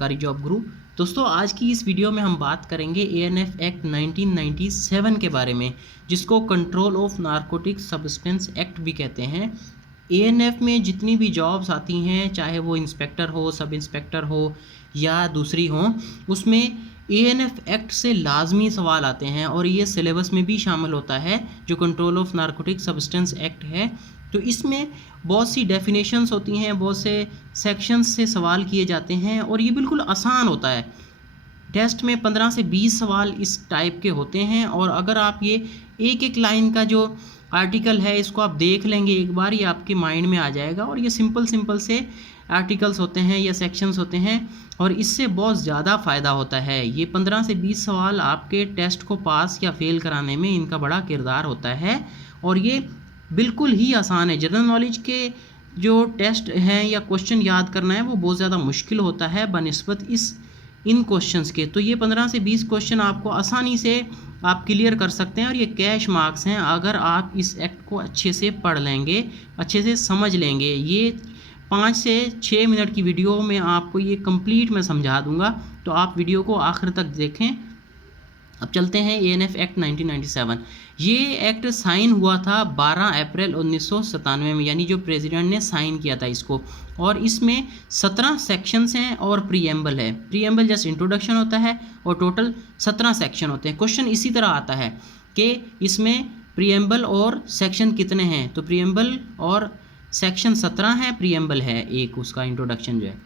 सरकारी जॉब गुरु। दोस्तों आज की इस वीडियो में हम बात करेंगे एएनएफ एक्ट 1997 के बारे में, जिसको control of narcotic substance act भी कहते हैं। एएनएफ में जितनी भी जॉब्स आती हैं, चाहे वो इंस्पेक्टर हो, सब इंस्पेक्टर हो या दूसरी हो, उसमें एएनएफ एक्ट से लाजमी सवाल आते हैं और ये सिलेबस में भी शामिल होता है, जो control of narcotic substance act है। तो इसमें बहुत सी डेफिनेशंस होती हैं, बहुत से सेक्शंस से सवाल किए जाते हैं और ये बिल्कुल आसान होता है। टेस्ट में 15 से 20 सवाल इस टाइप के होते हैं और अगर आप ये एक एक लाइन का जो आर्टिकल है इसको आप देख लेंगे एक बार, ये आपके माइंड में आ जाएगा। और ये सिंपल से आर्टिकल्स होते हैं या सेक्शंस होते हैं और इससे बहुत ज़्यादा फ़ायदा होता है। ये 15 से 20 सवाल आपके टेस्ट को पास या फेल कराने में इनका बड़ा किरदार होता है और ये बिल्कुल ही आसान है। जनरल नॉलेज के जो टेस्ट हैं या क्वेश्चन याद करना है वो बहुत ज़्यादा मुश्किल होता है बनिस्बत इन क्वेश्चंस के। तो ये 15 से 20 क्वेश्चन आपको आसानी से आप क्लियर कर सकते हैं और ये कैश मार्क्स हैं अगर आप इस एक्ट को अच्छे से पढ़ लेंगे, अच्छे से समझ लेंगे। ये 5 से 6 मिनट की वीडियो में आपको ये कंप्लीट मैं समझा दूंगा, तो आप वीडियो को आखिर तक देखें। अब चलते हैं एएनएफ एक्ट 1997। ये एक्ट साइन हुआ था 12 अप्रैल 1997 में, यानी जो प्रेसिडेंट ने साइन किया था इसको। और इसमें 17 सेक्शंस हैं और प्रीएम्बल है। प्रीएम्बल जस्ट इंट्रोडक्शन होता है और टोटल 17 सेक्शन होते हैं। क्वेश्चन इसी तरह आता है कि इसमें प्रीएम्बल और सेक्शन कितने हैं, तो प्रीएम्बल और सेक्शन 17 है, प्रीएम्बल है एक उसका इंट्रोडक्शन जो है।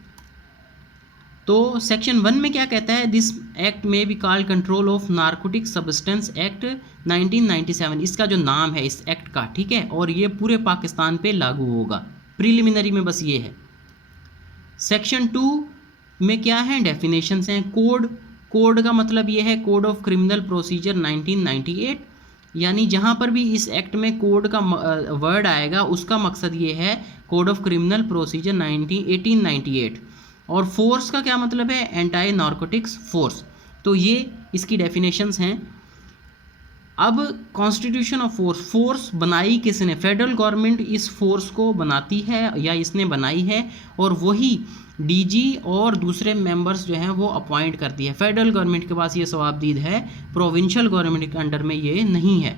तो सेक्शन 1 में क्या कहता है, दिस एक्ट में be called control of narcotic substance act 1997। इसका जो नाम है इस एक्ट का, ठीक है, और ये पूरे पाकिस्तान पे लागू होगा। प्रीलिमिनरी में बस ये है। सेक्शन 2 में क्या है, डेफिनेशंस हैं। कोड का मतलब ये है कोड ऑफ क्रिमिनल प्रोसीजर 1998, यानी जहाँ पर भी इस एक्ट में कोड का वर्ड आएगा उसका मकसद ये है कोड ऑफ क्रिमिनल प्रोसीजर 1898। और फोर्स का क्या मतलब है, एंटी नारकोटिक्स फोर्स। तो ये इसकी डेफिनेशंस हैं। अब कॉन्स्टिट्यूशन ऑफ फोर्स बनाई किसने, फेडरल गवर्नमेंट इस फोर्स को बनाती है या इसने बनाई है और वही डीजी और दूसरे मेंबर्स जो हैं वो अपॉइंट करती है। फेडरल गवर्नमेंट के पास ये सवाबदीद है, प्रोविंशियल गवर्नमेंट के अंडर में ये नहीं है।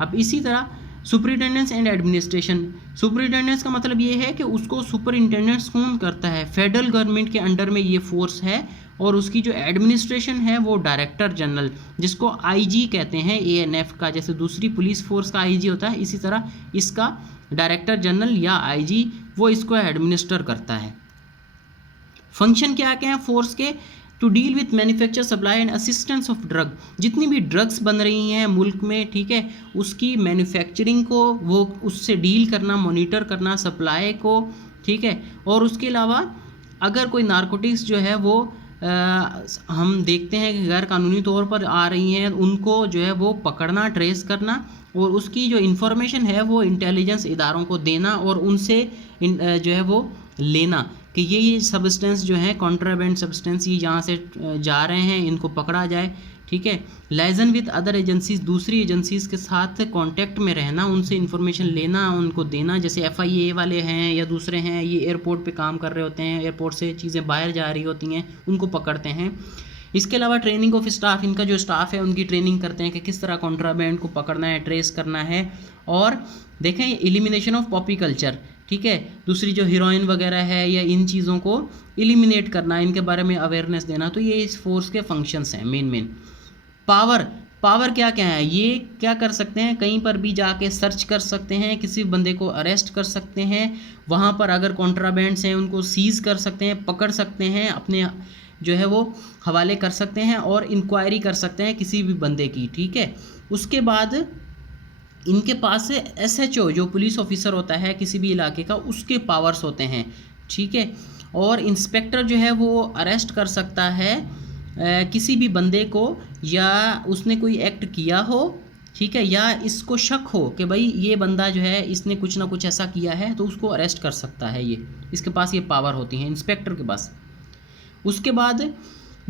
अब इसी तरह सुपरिटेंडेंस एंड एडमिनिस्ट्रेशन। सुपरिटेंडेंस का मतलब ये है कि उसको सुपरिटेंडेंस कौन करता है, फेडरल गवर्नमेंट के अंडर में ये फोर्स है। और उसकी जो एडमिनिस्ट्रेशन है वो डायरेक्टर जनरल, जिसको आईजी कहते हैं एएनएफ का। जैसे दूसरी पुलिस फोर्स का आईजी होता है, इसी तरह इसका डायरेक्टर जनरल या आईजी वो इसको एडमिनिस्टर करता है। फंक्शन क्या क्या है फोर्स के, to deal with manufacture supply and assistance of drug. जितनी भी ड्रग्स बन रही हैं मुल्क में, ठीक है, उसकी मैन्युफैक्चरिंग को वो उससे डील करना, मॉनिटर करना, सप्लाई को, ठीक है। और उसके अलावा अगर कोई नारकोटिक्स जो है वो हम देखते हैं कि गैर कानूनी तौर पर आ रही हैं, उनको जो है वो पकड़ना, ट्रेस करना और उसकी जो इन्फॉर्मेशन है वो इंटेलिजेंस इदारों को देना और उनसे जो है वो लेना कि ये सब्सटेंस जो है कॉन्ट्राबैंड सब्सटेंस ये यहाँ से जा रहे हैं, इनको पकड़ा जाए, ठीक है। लाइजन विद अदर एजेंसीज, दूसरी एजेंसीज के साथ कांटेक्ट में रहना, उनसे इन्फॉर्मेशन लेना, उनको देना। जैसे एफआईए वाले हैं या दूसरे हैं, ये एयरपोर्ट पे काम कर रहे होते हैं, एयरपोर्ट से चीज़ें बाहर जा रही होती हैं, उनको पकड़ते हैं। इसके अलावा ट्रेनिंग ऑफ स्टाफ, इनका जो स्टाफ है उनकी ट्रेनिंग करते हैं कि किस तरह कॉन्ट्राबैंड को पकड़ना है, ट्रेस करना है। और देखें एलिमिनेशन ऑफ पॉपी कल्चर, ठीक है, दूसरी जो हीरोइन वगैरह है या इन चीज़ों को एलिमिनेट करना, इनके बारे में अवेयरनेस देना। तो ये इस फोर्स के फंक्शंस हैं मेन। पावर क्या क्या है, ये क्या कर सकते हैं, कहीं पर भी जाके सर्च कर सकते हैं, किसी बंदे को अरेस्ट कर सकते हैं, वहाँ पर अगर कॉन्ट्राबैंड्स हैं उनको सीज़ कर सकते हैं, पकड़ सकते हैं, अपने जो है वो हवाले कर सकते हैं और इंक्वायरी कर सकते हैं किसी भी बंदे की, ठीक है। उसके बाद इनके पास एसएचओ जो पुलिस ऑफिसर होता है किसी भी इलाके का, उसके पावर्स होते हैं, ठीक है। और इंस्पेक्टर जो है वो अरेस्ट कर सकता है किसी भी बंदे को, या उसने कोई एक्ट किया हो, ठीक है, या इसको शक हो कि भाई ये बंदा जो है इसने कुछ ना कुछ ऐसा किया है, तो उसको अरेस्ट कर सकता है। ये इसके पास ये पावर होती हैं इंस्पेक्टर के पास। उसके बाद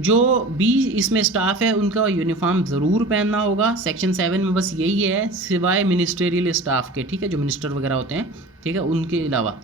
जो भी इसमें स्टाफ है उनका यूनिफॉर्म ज़रूर पहनना होगा। सेक्शन 7 में बस यही है, सिवाय मिनिस्ट्रियल स्टाफ के, ठीक है, जो मिनिस्टर वगैरह होते हैं, ठीक है, उनके अलावा।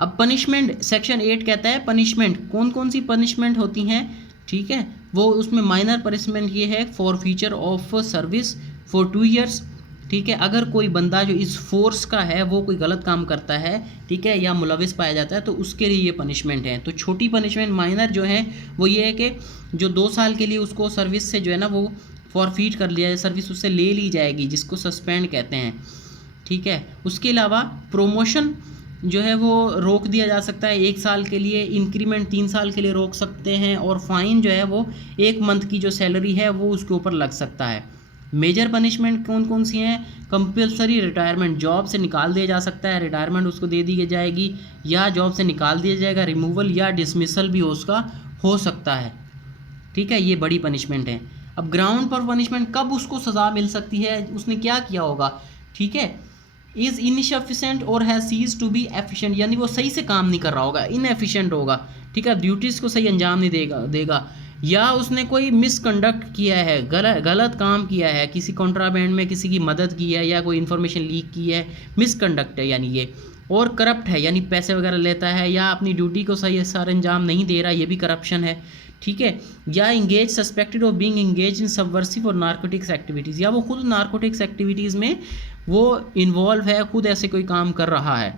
अब पनिशमेंट सेक्शन 8 कहता है पनिशमेंट कौन कौन सी पनिशमेंट होती हैं, ठीक है। वो उसमें माइनर पनिशमेंट ये है for future of service for 2 years, ठीक है। अगर कोई बंदा जो इस फोर्स का है वो कोई गलत काम करता है, ठीक है, या मुलविस पाया जाता है तो उसके लिए ये पनिशमेंट है। तो छोटी पनिशमेंट माइनर जो है वो ये है कि जो 2 साल के लिए उसको सर्विस से जो है ना वो फॉरफीट कर लिया जाए, सर्विस उससे ले ली जाएगी, जिसको सस्पेंड कहते हैं, ठीक है। उसके अलावा प्रोमोशन जो है वो रोक दिया जा सकता है 1 साल के लिए, इंक्रीमेंट 3 साल के लिए रोक सकते हैं, और फाइन जो है वो 1 मंथ की जो सैलरी है वो उसके ऊपर लग सकता है। मेजर पनिशमेंट कौन कौन सी हैं? कंपल्सरी रिटायरमेंट, जॉब से निकाल दिया जा सकता है, रिटायरमेंट उसको दे दी जाएगी, या जॉब से निकाल दिया जाएगा, रिमूवल या डिसमिसल भी उसका हो सकता है, ठीक है। ये बड़ी पनिशमेंट है। अब ग्राउंड पर पनिशमेंट कब उसको सज़ा मिल सकती है, उसने क्या किया होगा, ठीक है। इज़ इनएफिशिएंट और has ceased to be efficient, यानी वो सही से काम नहीं कर रहा होगा, इनएफिशिएंट होगा, ठीक है, ड्यूटीज़ को सही अंजाम नहीं देगा, या उसने कोई मिसकंडक्ट किया है, गलत काम किया है, किसी कॉन्ट्राबैंड में किसी की मदद की है, या कोई इन्फॉर्मेशन लीक की है, मिसकंडक्ट है यानी ये, और करप्ट है यानी पैसे वगैरह लेता है, या अपनी ड्यूटी को सही सार अंजाम नहीं दे रहा, ये भी करप्शन है, ठीक है। या engage suspected of being engage in subversive और नारकोटिक्स एक्टिविटीज़, या वो खुद नारकोटिक्स एक्टिविटीज़ में वो इन्वॉल्व है, खुद ऐसे कोई काम कर रहा है।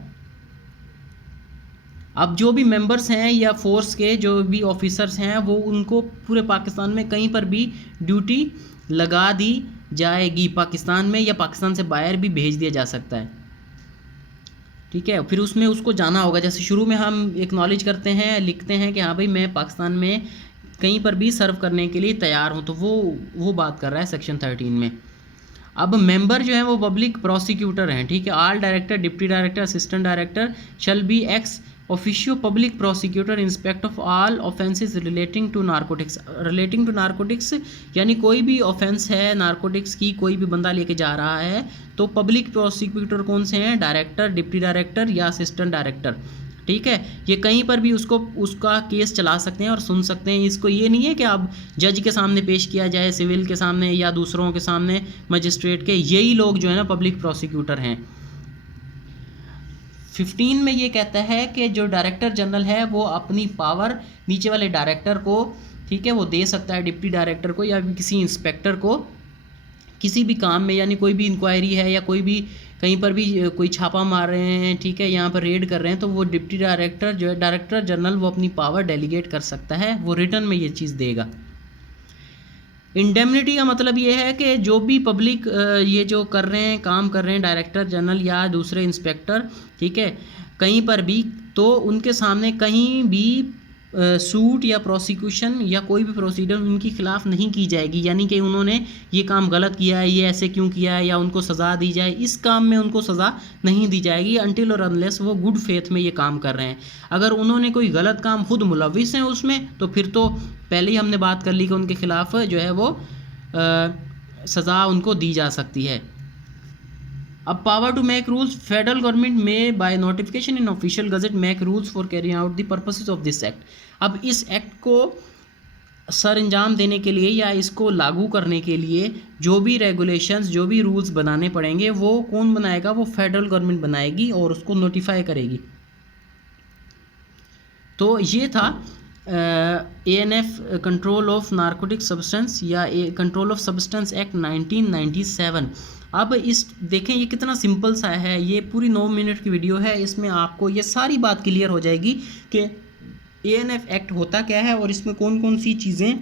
अब जो भी मेंबर्स हैं या फोर्स के जो भी ऑफिसर्स हैं वो उनको पूरे पाकिस्तान में कहीं पर भी ड्यूटी लगा दी जाएगी, पाकिस्तान में या पाकिस्तान से बाहर भी भेज दिया जा सकता है, ठीक है। फिर उसमें उसको जाना होगा, जैसे शुरू में हम एक्नॉलेज करते हैं, लिखते हैं कि हाँ भाई मैं पाकिस्तान में कहीं पर भी सर्व करने के लिए तैयार हूँ, तो वो बात कर रहा है सेक्शन 13 में। अब मेंबर जो है वो पब्लिक प्रोसिक्यूटर हैं, ठीक है। All director, deputy director, assistant director shall be ex officio public prosecutor inspect of all offences relating to narcotics. Relating to narcotics यानी कोई भी ऑफेंस है नारकोटिक्स की, कोई भी बंदा लेके जा रहा है तो पब्लिक प्रोसिक्यूटर कौन से हैं? डायरेक्टर, डिप्टी डायरेक्टर या असिस्टेंट डायरेक्टर, ठीक है। ये कहीं पर भी उसका केस चला सकते हैं और सुन सकते हैं। इसको ये नहीं है कि अब जज के सामने पेश किया जाए, सिविल के सामने या दूसरों के सामने, मजिस्ट्रेट के, यही लोग जो है ना पब्लिक प्रोसिक्यूटर हैं। 15 में ये कहता है कि जो डायरेक्टर जनरल है वो अपनी पावर नीचे वाले डायरेक्टर को, ठीक है, वो दे सकता है, डिप्टी डायरेक्टर को या किसी इंस्पेक्टर को, किसी भी काम में, यानी कोई भी इंक्वायरी है या कोई भी कहीं पर भी कोई छापा मार रहे हैं, ठीक है, यहाँ पर रेड कर रहे हैं, तो वो डिप्टी डायरेक्टर जो है डायरेक्टर जनरल वो अपनी पावर डेलीगेट कर सकता है, वो रिटर्न में ये चीज़ देगा। इंडेमनिटी का मतलब ये है कि जो भी पब्लिक ये जो कर रहे हैं, काम कर रहे हैं, डायरेक्टर जनरल या दूसरे इंस्पेक्टर, ठीक है, कहीं पर भी, तो उनके सामने कहीं भी सूट या प्रोसिक्यूशन या कोई भी प्रोसीडर उनके खिलाफ नहीं की जाएगी, यानी कि उन्होंने ये काम गलत किया है, ये ऐसे क्यों किया है, या उनको सज़ा दी जाए, इस काम में उनको सज़ा नहीं दी जाएगी अनटिल और अनलेस वो गुड फेथ में ये काम कर रहे हैं। अगर उन्होंने कोई गलत काम खुद मुलविस हैं उसमें, तो फिर तो पहले ही हमने बात कर ली कि उनके खिलाफ जो है वो सज़ा उनको दी जा सकती है। अब power to make rules, federal government में by notification in official gazette make rules for carrying out the purposes of this act. अब इस एक्ट को सर अंजाम देने के लिए या इसको लागू करने के लिए जो भी रेगुलेशंस, जो भी रूल्स बनाने पड़ेंगे वो कौन बनाएगा? वो फेडरल गवर्नमेंट बनाएगी और उसको नोटिफाई करेगी। तो ये था ANF control of narcotic substance या कंट्रोल ऑफ सब्सटेंस एक्ट 1997। अब इस देखें ये कितना सिंपल सा है, ये पूरी 9 मिनट की वीडियो है, इसमें आपको ये सारी बात क्लियर हो जाएगी कि ANF एक्ट होता क्या है और इसमें कौन कौन सी चीज़ें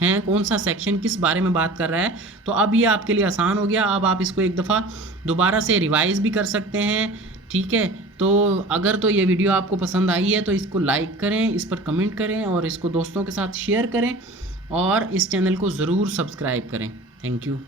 हैं, कौन सा सेक्शन किस बारे में बात कर रहा है। तो अब ये आपके लिए आसान हो गया, अब आप इसको एक दफ़ा दोबारा से रिवाइज भी कर सकते हैं, ठीक है। तो अगर तो ये वीडियो आपको पसंद आई है तो इसको लाइक करें, इस पर कमेंट करें और इसको दोस्तों के साथ शेयर करें और इस चैनल को ज़रूर सब्सक्राइब करें। Thank you.